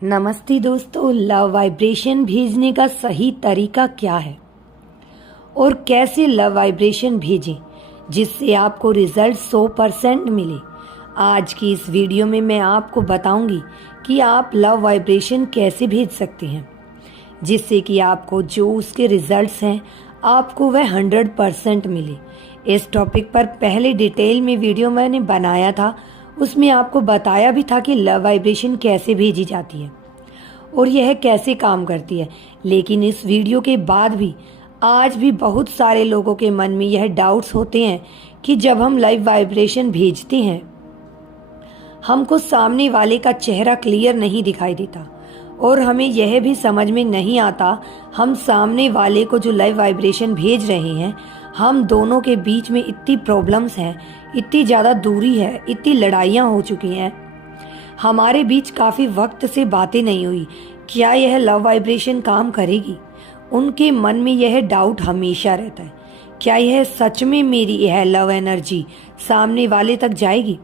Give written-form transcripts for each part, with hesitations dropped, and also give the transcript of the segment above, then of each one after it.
नमस्ते दोस्तों, love vibration भेजने का सही तरीका क्या है और कैसे लव वाइब्रेशन भेजें जिससे आपको रिजल्ट 100% मिले। आज की इस वीडियो में मैं आपको बताऊंगी कि आप लव वाइब्रेशन कैसे भेज सकते हैं जिससे कि आपको जो उसके रिजल्ट्स हैं आपको वह 100% मिले। इस टॉपिक पर पहले डिटेल में वीडियो मैंने बनाया था, उसमें आपको बताया भी था कि लव वाइब्रेशन कैसे भेजी जाती है और यह कैसे काम करती है। लेकिन इस वीडियो के बाद भी आज भी बहुत सारे लोगों के मन में यह डाउट्स होते हैं कि जब हम लाइव वाइब्रेशन भेजते हैं हमको सामने वाले का चेहरा क्लियर नहीं दिखाई देता और हमें यह भी समझ में नहीं आता हम सामने वाले को जो लाइव वाइब्रेशन भेज रहे हैं हम दोनों के बीच में इतनी प्रॉब्लम्स हैं, इतनी ज़्यादा दूरी है, इतनी लड़ाइयाँ हो चुकी हैं, हमारे बीच काफ़ी वक्त से बातें नहीं हुई, क्या यह लव वाइब्रेशन काम करेगी। उनके मन में यह डाउट हमेशा रहता है, क्या यह सच में मेरी यह लव एनर्जी सामने वाले तक जाएगी।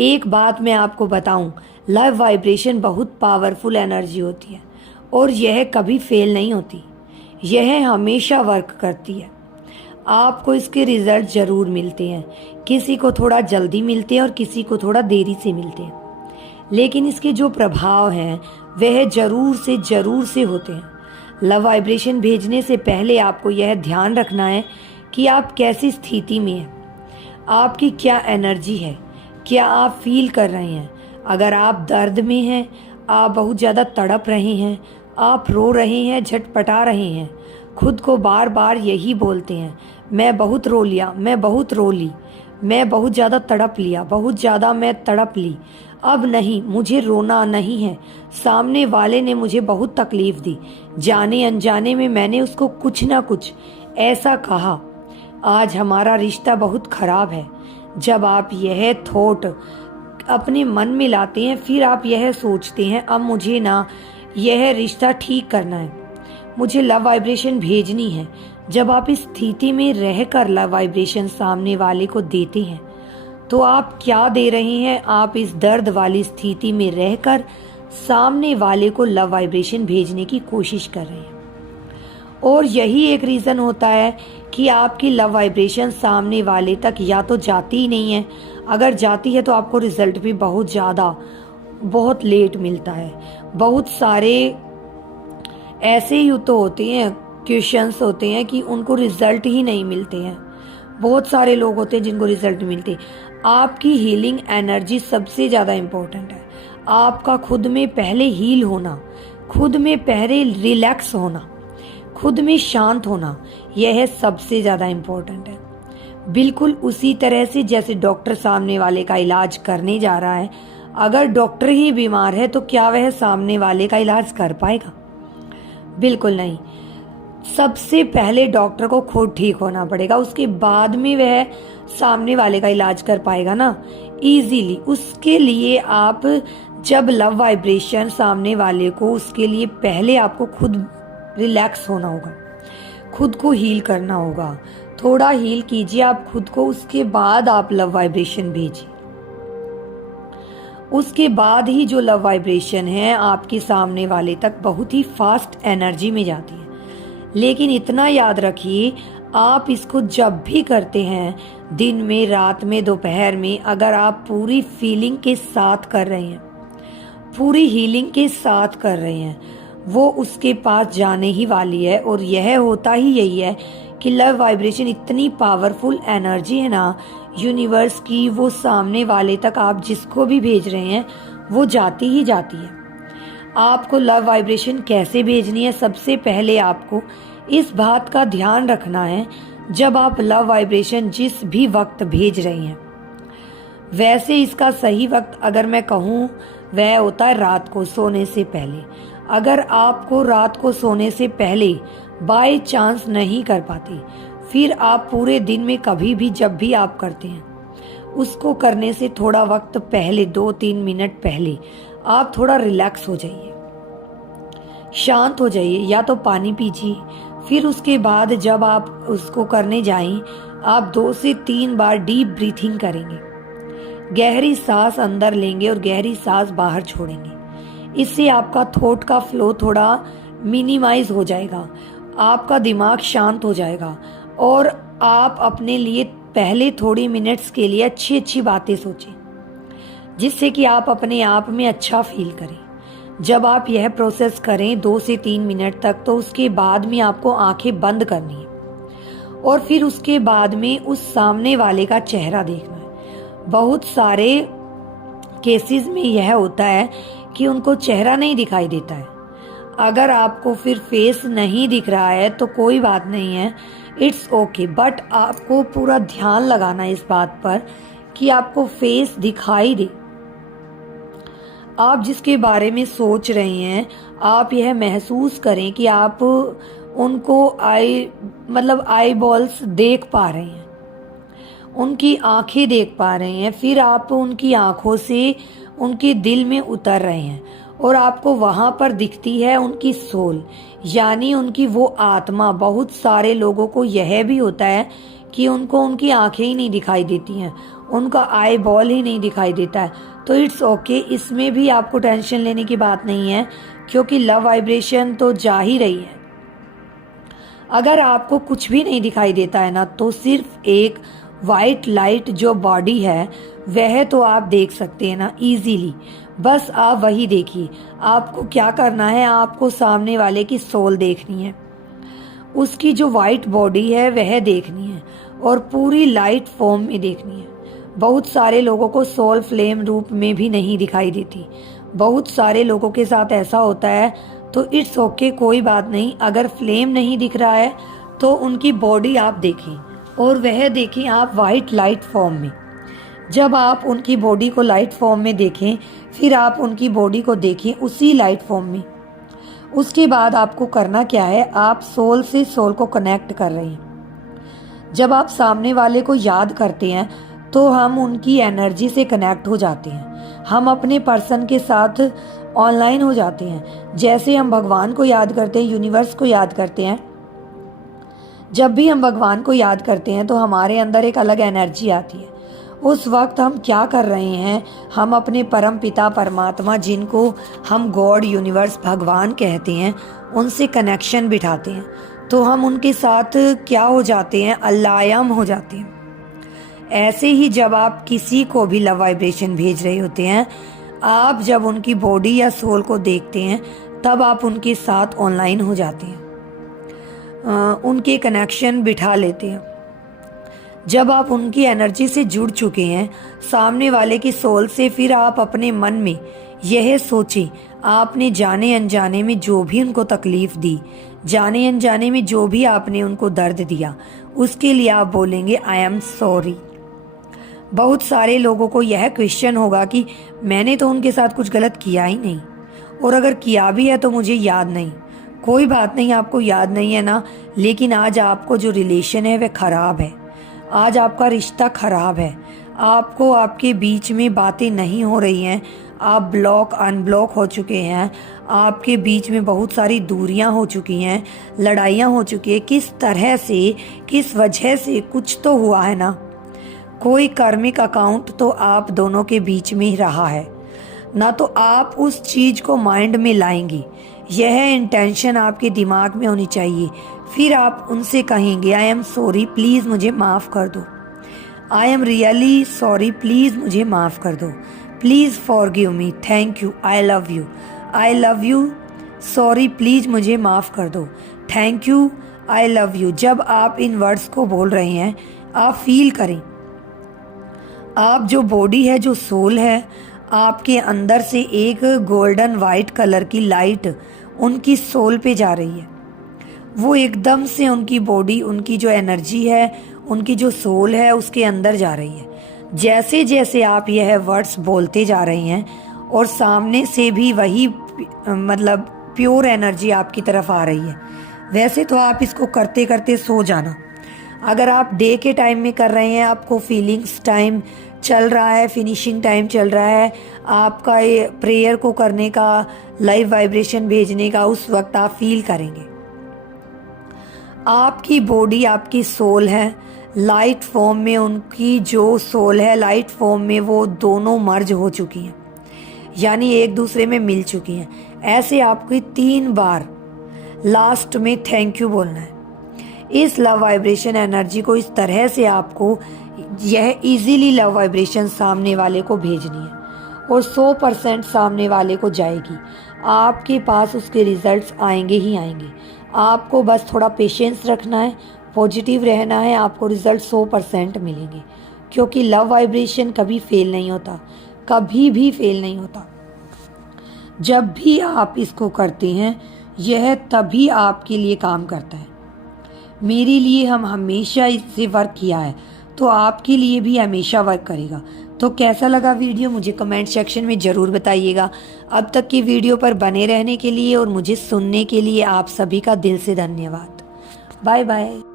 एक बात मैं आपको बताऊं, लव वाइब्रेशन बहुत पावरफुल एनर्जी होती है और यह कभी फेल नहीं होती, यह हमेशा वर्क करती है। आपको इसके रिजल्ट ज़रूर मिलते हैं, किसी को थोड़ा जल्दी मिलते हैं और किसी को थोड़ा देरी से मिलते हैं, लेकिन इसके जो प्रभाव हैं वह ज़रूर से होते हैं। लव वाइब्रेशन भेजने से पहले आपको यह ध्यान रखना है कि आप कैसी स्थिति में हैं, आपकी क्या एनर्जी है, क्या आप फील कर रहे हैं। अगर आप दर्द में हैं, आप बहुत ज़्यादा तड़प रहे हैं, आप रो रहे हैं, झटपटा रहे हैं, खुद को बार बार यही बोलते हैं, मैं बहुत रो लिया, मैं बहुत रो ली, मैं बहुत ज़्यादा तड़प लिया, बहुत ज़्यादा मैं तड़प ली, अब नहीं, मुझे रोना नहीं है, सामने वाले ने मुझे बहुत तकलीफ दी, जाने अनजाने में मैंने उसको कुछ ना कुछ ऐसा कहा, आज हमारा रिश्ता बहुत खराब है। जब आप यह थॉट अपने मन में लाते हैं फिर आप यह सोचते हैं अब मुझे ना यह रिश्ता ठीक करना है, मुझे लव वाइब्रेशन भेजनी है। जब आप इस स्थिति में रहकर लव वाइब्रेशन सामने वाले को देते हैं तो आप क्या दे रहे हैं, आप इस दर्द वाली स्थिति में रहकर सामने वाले को लव वाइब्रेशन भेजने की कोशिश कर रहे हैं। और यही एक रीज़न होता है कि आपकी लव वाइब्रेशन सामने वाले तक या तो जाती ही नहीं है, अगर जाती है तो आपको रिजल्ट भी बहुत लेट मिलता है। बहुत सारे ऐसे ही तो होते हैं, क्वेश्चंस होते हैं कि उनको रिजल्ट ही नहीं मिलते हैं। बहुत सारे लोग होते हैं जिनको रिजल्ट मिलते। आपकी हीलिंग एनर्जी सबसे ज़्यादा इम्पोर्टेंट है। आपका खुद में पहले हील होना, खुद में पहले रिलैक्स होना, खुद में शांत होना, यह सबसे ज़्यादा इम्पोर्टेंट है। बिल्कुल उसी तरह से जैसे डॉक्टर सामने वाले का इलाज करने जा रहा है, अगर डॉक्टर ही बीमार है तो क्या वह सामने वाले का इलाज कर पाएगा? बिल्कुल नहीं। सबसे पहले डॉक्टर को खुद ठीक होना पड़ेगा, उसके बाद में वह सामने वाले का इलाज कर पाएगा ना इजीली। उसके लिए आप जब लव वाइब्रेशन सामने वाले को, उसके लिए पहले आपको खुद रिलैक्स होना होगा, खुद को हील करना होगा। थोड़ा हील कीजिए आप खुद को, उसके बाद आप लव वाइब्रेशन भेजिए। उसके बाद ही जो लव वाइब्रेशन है आपके सामने वाले तक बहुत ही फास्ट एनर्जी में जाती है। लेकिन इतना याद रखिए, आप इसको जब भी करते हैं, दिन में, रात में, दोपहर में, अगर आप पूरी फीलिंग के साथ कर रहे हैं, पूरी हीलिंग के साथ कर रहे हैं, वो उसके पास जाने ही वाली है। और यह होता ही यही है कि लव वाइब्रेशन इतनी पावरफुल एनर्जी है ना यूनिवर्स की, वो सामने वाले तक आप जिसको भी भेज रहे हैं वो जाती ही जाती है। आपको लव वाइब्रेशन कैसे भेजनी है, सबसे पहले आपको इस बात का ध्यान रखना है, जब आप लव वाइब्रेशन जिस भी वक्त भेज रहे हैं, वैसे इसका सही वक्त अगर मैं कहूँ वह होता है रात को सोने से पहले। अगर आपको रात को सोने से पहले बाय चांस नहीं कर पाते, फिर आप पूरे दिन में कभी भी जब भी आप करते हैं, उसको करने से थोड़ा वक्त पहले, 2-3 मिनट पहले आप थोड़ा रिलैक्स हो जाइए, शांत हो जाइए, या तो पानी पीजिए। फिर उसके बाद जब आप उसको करने जाएं, आप 2 से 3 बार डीप ब्रीथिंग करेंगे, गहरी सांस अंदर लेंगे और गहरी सांस बाहर छोड़ेंगे। इससे आपका थॉट का फ्लो थोड़ा मिनिमाइज हो जाएगा, आपका दिमाग शांत हो जाएगा और आप अपने लिए पहले थोड़ी मिनट्स के लिए अच्छी अच्छी बातें सोचें, जिससे कि आप अपने आप में अच्छा फील करें। जब आप यह प्रोसेस करें 2 से 3 मिनट तक, तो उसके बाद में आपको आंखें बंद करनी है और फिर उसके बाद में उस सामने वाले का चेहरा देखना है। बहुत सारे केसेस में यह होता है कि उनको चेहरा नहीं दिखाई देता है। अगर आपको फिर फेस नहीं दिख रहा है तो कोई बात नहीं है, इट्स ओके, बट आपको पूरा ध्यान लगाना है इस बात पर कि आपको फेस दिखाई दे। आप जिसके बारे में सोच रहे हैं, आप यह महसूस करें कि आप उनको आई बॉल्स देख पा रहे हैं, उनकी आंखें देख पा रहे हैं, फिर आप उनकी आंखों से उनके दिल में उतर रहे हैं और आपको वहां पर दिखती है उनकी सोल, यानी उनकी वो आत्मा। बहुत सारे लोगों को यह भी होता है कि उनको उनकी आंखें ही नहीं दिखाई देती हैं, उनका आई बॉल ही नहीं दिखाई देता है। तो इट्स ओके, इसमें भी आपको टेंशन लेने की बात नहीं है, क्योंकि लव वाइब्रेशन तो जा ही रही है। अगर आपको कुछ भी नहीं दिखाई देता है ना, तो सिर्फ एक वाइट लाइट जो बॉडी है वह तो आप देख सकते हैं ना इजीली। बस आप वही देखिए। आपको क्या करना है, आपको सामने वाले की सोल देखनी है, उसकी जो वाइट बॉडी है वह देखनी है और पूरी लाइट फॉर्म में देखनी है। बहुत सारे लोगों को सोल फ्लेम रूप में भी नहीं दिखाई देती, बहुत सारे लोगों के साथ ऐसा होता है। तो इट्स ओके, कोई बात नहीं। अगर फ्लेम नहीं दिख रहा है तो उनकी बॉडी आप देखें और वह देखें आप वाइट लाइट फॉर्म में। जब आप उनकी बॉडी को लाइट फॉर्म में देखें, फिर आप उनकी बॉडी को देखें उसी लाइट फॉर्म में। उसके बाद आपको करना क्या है, आप सोल से सोल को कनेक्ट कर रहे हैं। जब आप सामने वाले को याद करते हैं तो हम उनकी एनर्जी से कनेक्ट हो जाते हैं, हम अपने पर्सन के साथ ऑनलाइन हो जाते हैं। जैसे हम भगवान को याद करते हैं, यूनिवर्स को याद करते हैं, जब भी हम भगवान को याद करते हैं तो हमारे अंदर एक अलग एनर्जी आती है। उस वक्त हम क्या कर रहे हैं, हम अपने परम पिता परमात्मा, जिनको हम गॉड, यूनिवर्स, भगवान कहते हैं, उनसे कनेक्शन बिठाते हैं। तो हम उनके साथ क्या हो जाते हैं, अलायम हो जाते हैं। ऐसे ही जब आप किसी को भी लव वाइब्रेशन भेज रहे होते हैं, आप जब उनकी बॉडी या सोल को देखते हैं तब आप उनके साथ ऑनलाइन हो जाते हैं, उनके कनेक्शन बिठा लेते हैं। जब आप उनकी एनर्जी से जुड़ चुके हैं, सामने वाले की सोल से, फिर आप अपने मन में यह सोचें, आपने जाने अनजाने में जो भी उनको तकलीफ दी, जाने अनजाने में जो भी आपने उनको दर्द दिया, उसके लिए आप बोलेंगे आई एम सॉरी। बहुत सारे लोगों को यह क्वेश्चन होगा कि मैंने तो उनके साथ कुछ गलत किया ही नहीं, और अगर किया भी है तो मुझे याद नहीं। कोई बात नहीं, आपको याद नहीं है ना, लेकिन आज आपको जो रिलेशन है वह खराब है, आज आपका रिश्ता खराब है, आपको आपके बीच में बातें नहीं हो रही हैं, आप ब्लॉक अनब्लॉक हो चुके हैं, आपके बीच में बहुत सारी दूरियां हो चुकी हैं, लड़ाइयां हो चुकी हैं। किस तरह से, किस वजह से, कुछ तो हुआ है ना। कोई कार्मिक अकाउंट तो आप दोनों के बीच में ही रहा है ना, तो आप उस चीज को माइंड में लाएंगे। यह इंटेंशन आपके दिमाग में होनी चाहिए। फिर आप उनसे कहेंगे आई एम सॉरी, प्लीज़ मुझे माफ़ कर दो, I am really sorry, please मुझे माफ़ कर दो, please forgive me, thank you, I love you, sorry, please मुझे माफ़ कर दो, thank you, I love you. जब आप इन वर्ड्स को बोल रहे हैं, आप फील करें, आप जो बॉडी है, जो सोल है, आपके अंदर से एक गोल्डन वाइट कलर की लाइट उनकी सोल पे जा रही है। वो एकदम से उनकी बॉडी, उनकी जो एनर्जी है, उनकी जो सोल है, उसके अंदर जा रही है। जैसे जैसे आप यह वर्ड्स बोलते जा रहे हैं और सामने से भी वही प्योर एनर्जी आपकी तरफ आ रही है। वैसे तो आप इसको करते करते सो जाना। अगर आप डे के टाइम में कर रहे हैं, आपको फीलिंग्स टाइम चल रहा है, फिनिशिंग टाइम चल रहा है, आपका ये प्रेयर को करने का, लाइव वाइब्रेशन भेजने का, उस वक्त आप फील करेंगे आपकी बॉडी, आपकी सोल है लाइट फॉर्म में, उनकी जो सोल है लाइट फॉर्म में, वो दोनों मर्ज हो चुकी हैं। यानी एक दूसरे में मिल चुकी हैं। ऐसे आपको 3 बार लास्ट में थैंक यू बोलना है। इस लव वाइब्रेशन एनर्जी को इस तरह से आपको यह इजीली लव वाइब्रेशन सामने वाले को भेजनी है और 100% सामने वाले को जाएगी। आपके पास उसके रिजल्ट्स आएंगे ही आएंगे। आपको बस थोड़ा पेशेंस रखना है, पॉजिटिव रहना है, आपको रिजल्ट 100% मिलेंगे। क्योंकि लव वाइब्रेशन कभी फेल नहीं होता, कभी भी फेल नहीं होता। जब भी आप इसको करते हैं यह तभी आपके लिए काम करता है। मेरे लिए हम हमेशा इससे वर्क किया है तो आपके लिए भी हमेशा वर्क करेगा। तो कैसा लगा वीडियो मुझे कमेंट सेक्शन में ज़रूर बताइएगा। अब तक की वीडियो पर बने रहने के लिए और मुझे सुनने के लिए आप सभी का दिल से धन्यवाद। Bye bye.